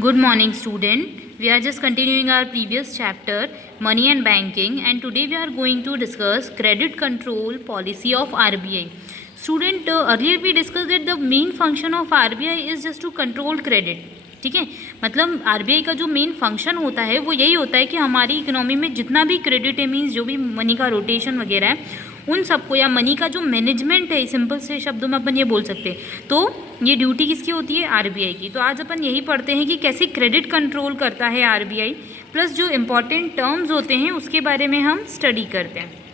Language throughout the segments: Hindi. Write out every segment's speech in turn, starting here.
Good morning, student. We are just continuing our previous chapter, Money and Banking, and today we are going to discuss credit control policy of RBI. Student, earlier we discussed that the main function of RBI is just to control credit. ठीक है, मतलब आरबीआई का जो मेन फंक्शन होता है वो यही होता है कि हमारी इकोनॉमी में जितना भी क्रेडिट है, मीन्स जो भी मनी का रोटेशन वगैरह है उन सबको, या मनी का जो मैनेजमेंट है, सिंपल से शब्दों में अपन ये बोल सकते हैं, तो ये ड्यूटी किसकी होती है? आरबीआई की। तो आज अपन यही पढ़ते हैं कि कैसे क्रेडिट कंट्रोल करता है आरबीआई, प्लस जो इम्पॉर्टेंट टर्म्स होते हैं उसके बारे में हम स्टडी करते हैं।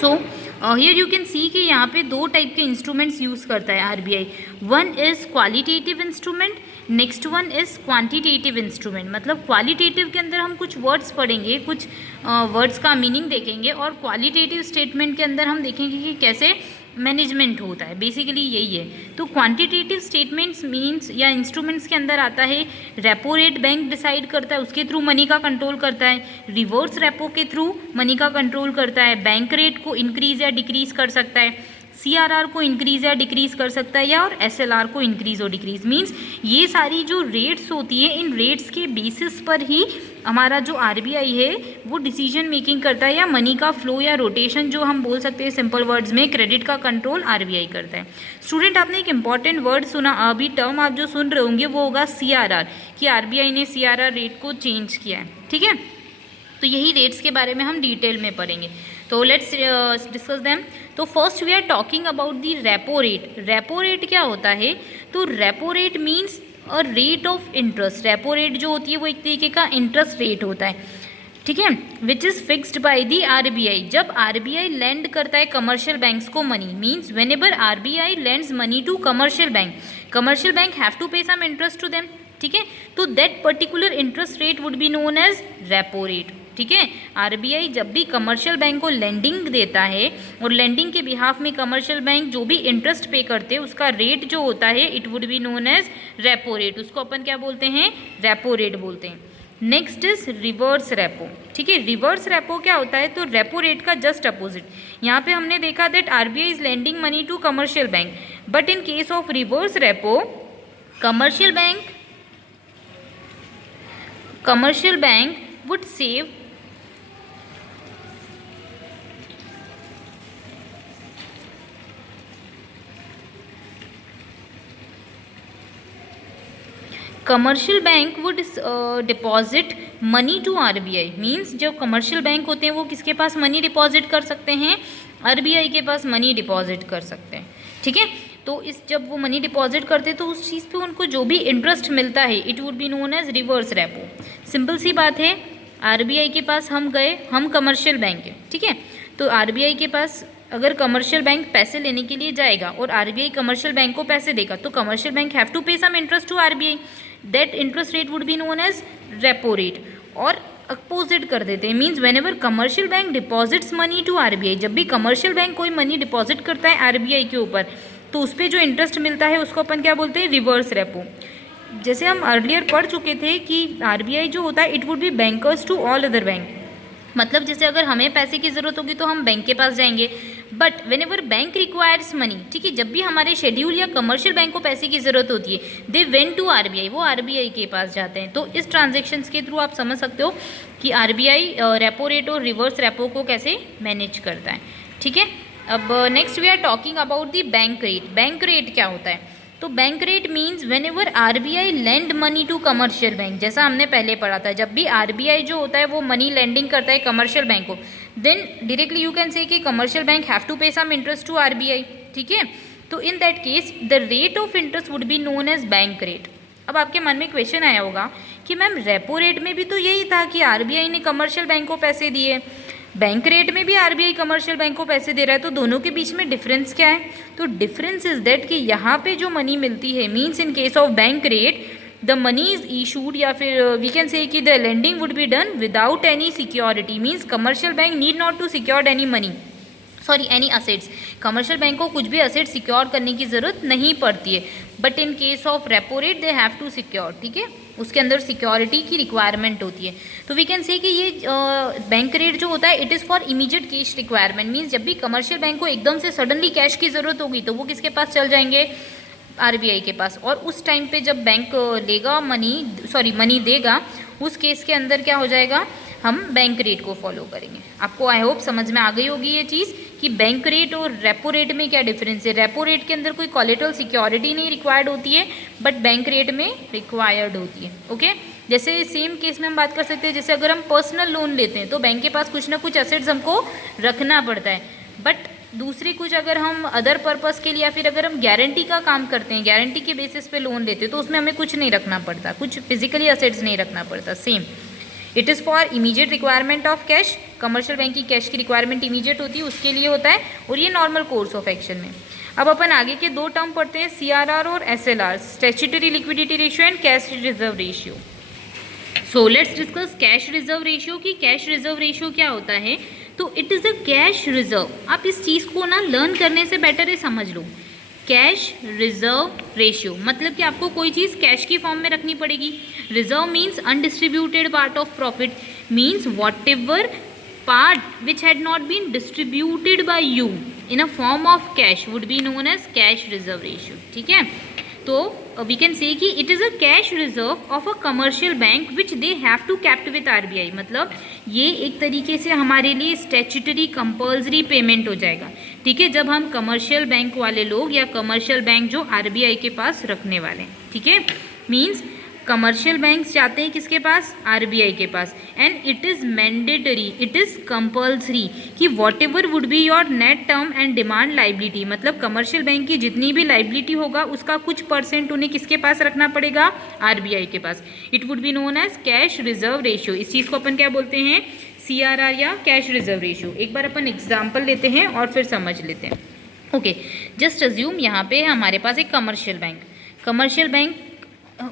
So here you can see कि यहाँ पे दो टाइप के इंस्ट्रूमेंट्स यूज़ करता है RBI. One is qualitative instrument, next one is quantitative instrument. मतलब क्वालिटेटिव के अंदर हम कुछ वर्ड्स पढ़ेंगे, कुछ वर्ड्स का मीनिंग देखेंगे, और क्वालिटेटिव स्टेटमेंट के अंदर हम देखेंगे कि कैसे मैनेजमेंट होता है। बेसिकली यही है। तो क्वांटिटेटिव स्टेटमेंट्स मीन्स या इंस्ट्रूमेंट्स के अंदर आता है रेपो रेट बैंक डिसाइड करता है, उसके थ्रू मनी का कंट्रोल करता है। रिवर्स रेपो के थ्रू मनी का कंट्रोल करता है। बैंक रेट को इंक्रीज या डिक्रीज कर सकता है। सीआरआर को इंक्रीज या डिक्रीज कर सकता है, या और एसएलआर को इंक्रीज और डिक्रीज। मीन्स ये सारी जो रेट्स होती है, इन रेट्स के बेसिस पर ही हमारा जो आरबीआई है वो डिसीजन मेकिंग करता है, या मनी का फ्लो या रोटेशन जो हम बोल सकते हैं सिंपल वर्ड्स में, क्रेडिट का कंट्रोल आरबीआई करता है। स्टूडेंट, आपने एक इंपॉर्टेंट वर्ड सुना, अभी टर्म आप जो सुन रहे होंगे वो होगा सीआरआर, कि आरबीआई ने सीआरआर रेट को चेंज किया है। ठीक है, तो यही रेट्स के बारे में हम डिटेल में पढ़ेंगे। तो लेट्स डिस्कस देम। तो first we are talking about the repo rate. Repo rate क्या होता है? तो repo rate means a rate of interest. Repo rate जो होती है वो एक तरीके का इंटरेस्ट रेट होता है, ठीक है, which is fixed by the RBI. जब आरबीआई लैंड करता है कमर्शियल बैंक्स को money, means whenever RBI lends money to commercial bank have to pay some interest to them. ठीक है, तो that particular interest rate would be known as repo rate. ठीक है, आरबीआई जब भी कमर्शियल बैंक को लेंडिंग देता है और लेंडिंग के बिहाफ में कमर्शियल बैंक जो भी इंटरेस्ट पे करते हैं उसका रेट जो होता है it would be known as repo rate. उसको अपन क्या बोलते हैं? रेपो रेट बोलते हैं। Next is reverse repo. ठीक है, रिवर्स रेपो क्या होता है? तो रेपो रेट का जस्ट अपोजिट। यहाँ पे हमने देखा that RBI is lending money to commercial bank, but in case of reverse repo commercial bank would save commercial bank would deposit money to RBI. Means जो कमर्शियल बैंक होते हैं वो किसके पास मनी डिपॉजिट कर सकते हैं? आरबीआई के पास मनी डिपॉजिट कर सकते हैं। ठीक है, तो जब वो मनी डिपॉजिट करते हैं तो उस चीज़ पे उनको जो भी इंटरेस्ट मिलता है it would be known as reverse repo. Simple सी बात है, आरबीआई के पास हम गए, हम कमर्शियल बैंक है, ठीक है, तो आरबीआई के पास अगर कमर्शियल बैंक पैसे लेने के लिए जाएगा और आरबीआई कमर्शियल बैंक को पैसे देगा तो commercial bank have to pay some interest to RBI. That interest rate would be known as repo rate. और अपोजिट कर देते हैं, means whenever commercial bank deposits money to RBI, जब भी कमर्शियल बैंक कोई मनी डिपॉजिट करता है आरबीआई के ऊपर तो उस पर जो इंटरेस्ट मिलता है उसको अपन क्या बोलते हैं? Reverse repo. जैसे हम अर्लियर पढ़ चुके थे कि आरबीआई जो होता है it would be bankers to all other bank. मतलब जैसे अगर हमें पैसे की ज़रूरत होगी तो हम बैंक के पास जाएंगे, but when ever bank requires money, ठीक है, जब भी हमारे शेड्यूल या कमर्शियल बैंक को पैसे की ज़रूरत होती है दे वेंट टू आरबीआई, वो आरबीआई के पास जाते हैं। तो इस ट्रांजेक्शन्स के थ्रू आप समझ सकते हो कि आरबीआई रेपो रेट और रिवर्स रेपो को कैसे मैनेज करता है। ठीक है, अब next we are talking about the bank rate. Bank rate क्या होता है? तो bank rate means whenever RBI lend money to commercial bank, जैसा हमने पहले पढ़ा था, जब भी आरबीआई जो होता है वो मनी लेंडिंग करता है कमर्शियल बैंक को, then directly you can say कि commercial bank have to pay some interest to RBI. ठीक है, तो in that case the rate of interest would be known as bank rate. अब आपके मन में क्वेश्चन आया होगा कि मैम रेपो रेट में भी तो यही था कि आरबीआई ने कमर्शियल बैंक को पैसे दिए, बैंक रेट में भी आरबीआई कमर्शियल बैंक को पैसे दे रहा है, तो दोनों के बीच में डिफरेंस क्या है? तो डिफरेंस इज दैट कि यहाँ पे जो मनी मिलती है, means in case of bank rate the money is issued, या फिर वी कैन से कि the lending would be done without any security. Means commercial bank need not to secure any money, sorry any assets. Commercial bank को कुछ भी असेट सिक्योर करने की ज़रूरत नहीं पड़ती है, but in case of repo rate they have to secure. ठीक है, उसके अंदर सिक्योरिटी की रिक्वायरमेंट होती है। तो वी कैन से कि ये बैंक रेट जो होता है it is for immediate cash requirement. Means जब भी कमर्शियल बैंक को एकदम से सडनली कैश की ज़रूरत होगी तो वो किसके पास चल जाएंगे? आरबीआई के पास, और उस टाइम पे जब बैंक लेगा मनी देगा, उस केस के अंदर क्या हो जाएगा, हम बैंक रेट को फॉलो करेंगे। आपको आई होप समझ में आ गई होगी ये चीज़ कि बैंक रेट और रेपो रेट में क्या डिफरेंस है। रेपो रेट के अंदर कोई कोलेटरल सिक्योरिटी नहीं रिक्वायर्ड होती है, बट बैंक रेट में रिक्वायर्ड होती है। ओके, जैसे सेम केस में हम बात कर सकते हैं, जैसे अगर हम पर्सनल लोन लेते हैं तो बैंक के पास कुछ ना कुछ एसेट्स हमको रखना पड़ता है, बट दूसरे कुछ अगर हम अदर पर्पस के लिए या फिर अगर हम गारंटी का काम करते हैं, गारंटी के बेसिस पे लोन लेते हैं, तो उसमें हमें कुछ नहीं रखना पड़ता, कुछ फिजिकली एसेट्स नहीं रखना पड़ता। Same it is for immediate requirement of cash. Commercial bank की कैश की रिक्वायरमेंट इमीडिएट होती है, उसके लिए होता है, और ये नॉर्मल कोर्स ऑफ एक्शन में। अब अपन आगे के दो टर्म पढ़ते हैं, CRR और SLR, statutory liquidity ratio and cash reserve ratio. So let's discuss cash reserve ratio की कैश रिजर्व रेशियो क्या होता है। तो it is a cash reserve. आप इस चीज़ को ना लर्न करने से बेटर है समझ लो। कैश रिजर्व रेशियो मतलब कि आपको कोई चीज़ कैश की फॉर्म में रखनी पड़ेगी। Reserve means undistributed part of profit, means whatever part which had not been distributed by you in a form of cash would be known as cash reserve ratio. ठीक है, तो वी कैन से कि it is a cash reserve of a commercial bank which they have to kept with RBI. मतलब ये एक तरीके से हमारे लिए स्टैट्यूटरी कंपल्सरी पेमेंट हो जाएगा। ठीक है, जब हम कमर्शियल बैंक वाले लोग या कमर्शियल बैंक जो आरबीआई के पास रखने वाले हैं, ठीक है, मीन्स कमर्शियल बैंक जाते हैं किसके पास, आरबीआई के पास, and it is mandatory, it is compulsory कि whatever would be your net term and demand liability. मतलब कमर्शियल बैंक की जितनी भी लाइबिलिटी होगा उसका कुछ परसेंट उन्हें किसके पास रखना पड़ेगा, आरबीआई के पास। It would be known as cash reserve ratio. इस चीज़ को अपन क्या बोलते हैं, CRR या कैश रिजर्व रेशियो। एक बार अपन एग्जाम्पल लेते हैं और फिर समझ लेते हैं। ओके, जस्ट अज्यूम यहाँ पे हमारे पास एक कमर्शियल बैंक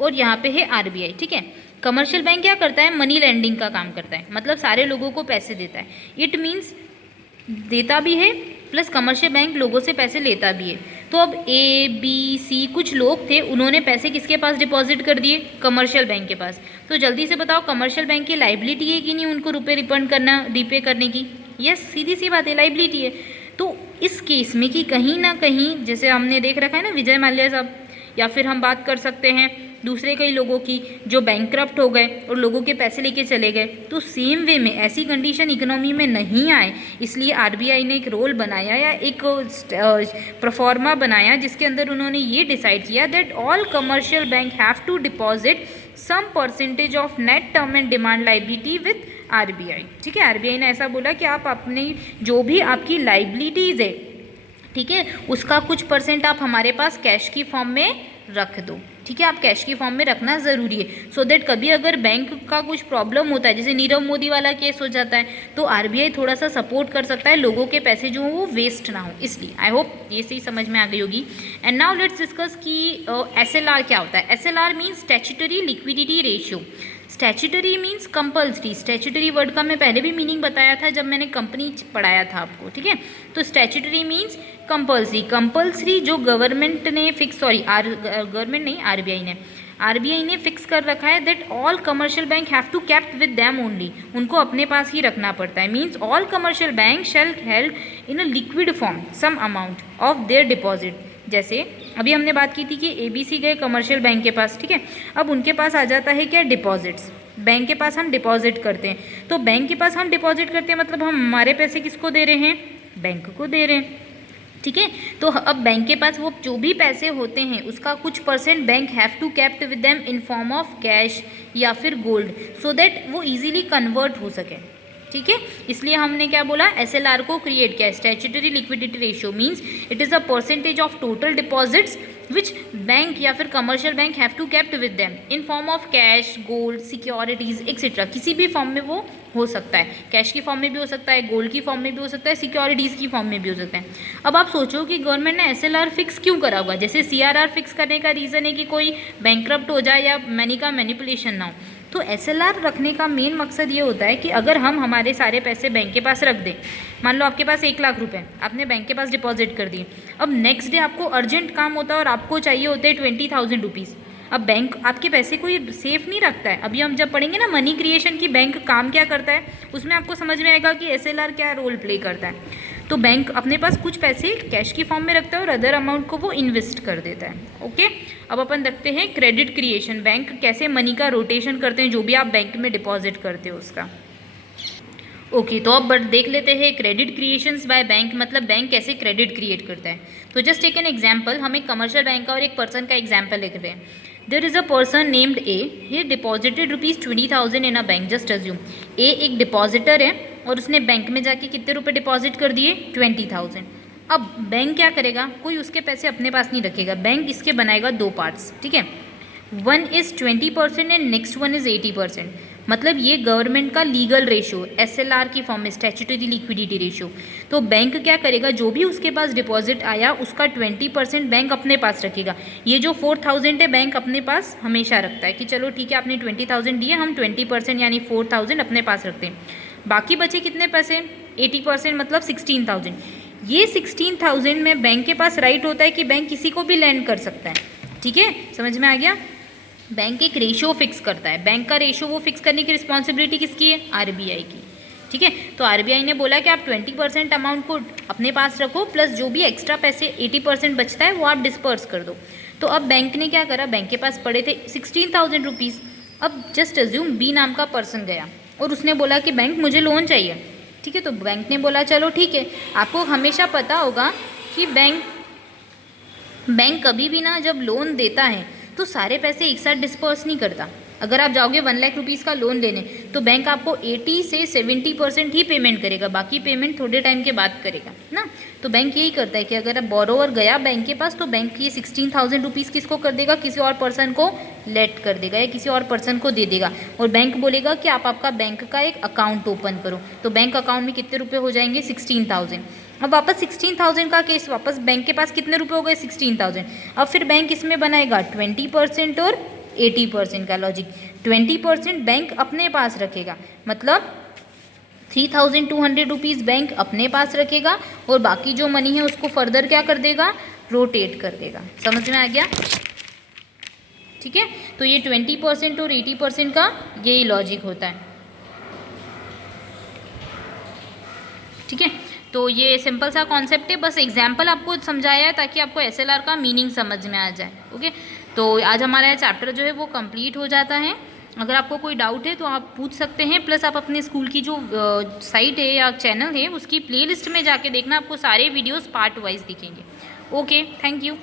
और यहाँ पे है आरबीआई। ठीक है, कमर्शियल बैंक क्या करता है, मनी लेंडिंग का काम करता है, मतलब सारे लोगों को पैसे देता है। इट मीन्स देता भी है प्लस कमर्शियल बैंक लोगों से पैसे लेता भी है। तो अब ABC कुछ लोग थे, उन्होंने पैसे किसके पास डिपॉजिट कर दिए, कमर्शियल बैंक के पास। तो जल्दी से बताओ कमर्शियल बैंक की लाइबिलिटी है कि नहीं उनको रुपए रीपे करने की। यस, सीधी सी बात है, लाइबिलिटी है। तो इस केस में कि कहीं ना कहीं जैसे हमने देख रखा है ना विजय माल्या साहब, या फिर हम बात कर सकते हैं दूसरे कई लोगों की जो बैंकक्रप्ट हो गए और लोगों के पैसे लेके चले गए, तो सेम वे में ऐसी कंडीशन इकोनॉमी में नहीं आए, इसलिए आरबीआई ने एक रोल बनाया या एक प्रोफॉर्मा बनाया जिसके अंदर उन्होंने ये डिसाइड किया that all commercial bank have to deposit some percentage of net term and demand liability with RBI. ठीक है, आरबीआई ने ऐसा बोला कि आप अपनी जो भी आपकी लाइबिलिटीज़ है, ठीक है, उसका कुछ परसेंट आप हमारे पास कैश की फॉर्म में रख दो। ठीक है, आप कैश की फॉर्म में रखना ज़रूरी है, सो दैट कभी अगर बैंक का कुछ प्रॉब्लम होता है, जैसे नीरव मोदी वाला केस हो जाता है, तो आरबीआई थोड़ा सा सपोर्ट कर सकता है, लोगों के पैसे जो हो वो वेस्ट ना हो। इसलिए आई होप ये सही समझ में आ गई होगी। एंड नाउ लेट्स डिस्कस कि SLR क्या होता है। SLR means statutory liquidity ratio. Statutory means compulsory. Statutory word का मैं पहले भी मीनिंग बताया था जब मैंने कंपनी पढ़ाया था आपको। ठीक है, तो स्टैट्यूटरी मीन्स कंपल्सरी जो गवर्नमेंट ने फिक्स, गवर्नमेंट नहीं, आरबीआई ने फिक्स कर रखा है that all commercial bank have to kept with them only, उनको अपने पास ही रखना पड़ता है। Means all commercial bank shall held in a liquid form some amount of their deposit. जैसे अभी हमने बात की थी कि ABC गए कमर्शियल बैंक के पास, ठीक है, अब उनके पास आ जाता है क्या, डिपॉजिट्स। बैंक के पास हम डिपॉजिट करते हैं, तो बैंक के पास हम डिपॉजिट करते हैं मतलब हम हमारे पैसे किसको दे रहे हैं, बैंक को दे रहे हैं। ठीक है, तो अब बैंक के पास वो जो भी पैसे होते हैं उसका कुछ percent bank have to kept with them in form of cash या फिर गोल्ड, सो दैट वो इजीली कन्वर्ट हो सके। ठीक है, इसलिए हमने क्या बोला, SLR को क्रिएट किया। Statutory liquidity ratio means it is a percentage of total deposits which bank या फिर commercial bank have to kept with them in form of cash, gold, securities etcetera. किसी भी फॉर्म में वो हो सकता है, कैश की फॉर्म में भी हो सकता है, गोल्ड की फॉर्म में भी हो सकता है, सिक्योरिटीज़ की फॉर्म में भी हो सकता है। अब आप सोचो कि गवर्नमेंट ने SLR फिक्स क्यों करा होगा। जैसे CRR फिक्स करने का रीज़न है कि कोई बैंकक्रप्ट हो जाए या मनी का मैनिपुलेशन ना हो, तो SLR रखने का मेन मकसद ये होता है कि अगर हम हमारे सारे पैसे बैंक के पास रख दें, मान लो आपके पास 1 लाख रुपए आपने बैंक के पास डिपॉजिट कर दिए, अब नेक्स्ट डे आपको अर्जेंट काम होता है और आपको चाहिए होते हैं 20,000 रुपीज़। अब बैंक आपके पैसे को ये सेफ नहीं रखता है। अभी हम जब पढ़ेंगे ना मनी क्रिएशन की बैंक काम क्या करता है, उसमें आपको समझ में आएगा कि SLR क्या रोल प्ले करता है। तो बैंक अपने पास कुछ पैसे कैश की फॉर्म में रखता है और अदर अमाउंट को वो इन्वेस्ट कर देता है। ओके, अब अपन देखते हैं क्रेडिट क्रिएशन, बैंक कैसे मनी का रोटेशन करते हैं जो भी आप बैंक में डिपॉजिट करते हो उसका। ओके, तो अब देख लेते हैं क्रेडिट क्रिएशंस बाय बैंक, मतलब बैंक कैसे क्रेडिट क्रिएट करता है। तो जस्ट टेक एन एग्जांपल, हम एक कमर्शियल बैंक का और एक पर्सन का एग्जांपल लिख रहे हैं। There is a person named A, he deposited ₹20,000 in a bank. Just assume A एक डिपॉजिटर है और उसने बैंक में जाके कितने रुपए डिपॉजिट कर दिए, 20,000। अब बैंक क्या करेगा, कोई उसके पैसे अपने पास नहीं रखेगा, बैंक इसके बनाएगा दो पार्ट्स, ठीक है। One is 20% and next one is 80%। मतलब ये गवर्नमेंट का लीगल रेशो, SLR की फॉर्म में, स्टैट्यूटरी लिक्विडिटी रेशो। तो बैंक क्या करेगा, जो भी उसके पास डिपॉजिट आया उसका 20% बैंक अपने पास रखेगा। ये जो 4,000 है बैंक अपने पास हमेशा रखता है कि चलो ठीक है आपने 20,000 दिए, हम 20% यानी 4,000 अपने पास रखते हैं। बाकी बचे कितने पैसे, 80%, मतलब 16,000। ये 16,000 में बैंक के पास राइट होता है कि बैंक किसी को भी लैंड कर सकता है, ठीक है, समझ में आ गया। बैंक एक रेशो फिक्स करता है, बैंक का रेशो वो फिक्स करने की रिस्पॉन्सिबिलिटी किसकी है, RBI की, ठीक है। तो RBI ने बोला कि आप 20% अमाउंट को अपने पास रखो, प्लस जो भी एक्स्ट्रा पैसे 80% बचता है वो आप डिस्पर्स कर दो। तो अब बैंक ने क्या करा, बैंक के पास पड़े थे 16,000 रुपीज़। अब जस्ट अज्यूम बी नाम का पर्सन गया और उसने बोला कि बैंक मुझे लोन चाहिए, ठीक है। तो बैंक ने बोला चलो ठीक है। आपको हमेशा पता होगा कि बैंक कभी भी ना जब लोन देता है तो सारे पैसे एक साथ डिस्पर्स नहीं करता। अगर आप जाओगे 1 लाख रुपीज़ का लोन लेने तो बैंक आपको 80 से 70% ही पेमेंट करेगा, बाकी पेमेंट थोड़े टाइम के बाद करेगा ना। तो बैंक यही करता है कि अगर बोरोवर गया बैंक के पास तो बैंक ये 16,000 रुपीज़ किसको कर देगा, किसी और पर्सन को लेट कर देगा या किसी और पर्सन को दे देगा। और बैंक बोलेगा कि आप आपका बैंक का एक अकाउंट ओपन करो। तो बैंक अकाउंट में कितने रुपये हो जाएंगे, 16,000। अब वापस 16,000 का केस, वापस बैंक के पास कितने रुपए हो गए, 16,000। अब फिर बैंक इसमें बनाएगा 20% और 80% का लॉजिक। 20% बैंक अपने पास रखेगा, मतलब 3,200 रुपीज़ बैंक अपने पास रखेगा और बाकी जो मनी है उसको फर्दर क्या कर देगा, रोटेट कर देगा। समझ में आ गया, ठीक है। तो ये 20% और 80% का यही लॉजिक होता है, ठीक है। तो ये सिंपल सा कॉन्सेप्ट है, बस एग्जाम्पल आपको समझाया है ताकि आपको SLR का मीनिंग समझ में आ जाए। ओके, तो आज हमारा चैप्टर जो है वो कंप्लीट हो जाता है। अगर आपको कोई डाउट है तो आप पूछ सकते हैं, प्लस आप अपने स्कूल की जो साइट है या चैनल है उसकी प्लेलिस्ट में जाके देखना, आपको सारे वीडियोस पार्ट वाइज दिखेंगे। Okay, thank you.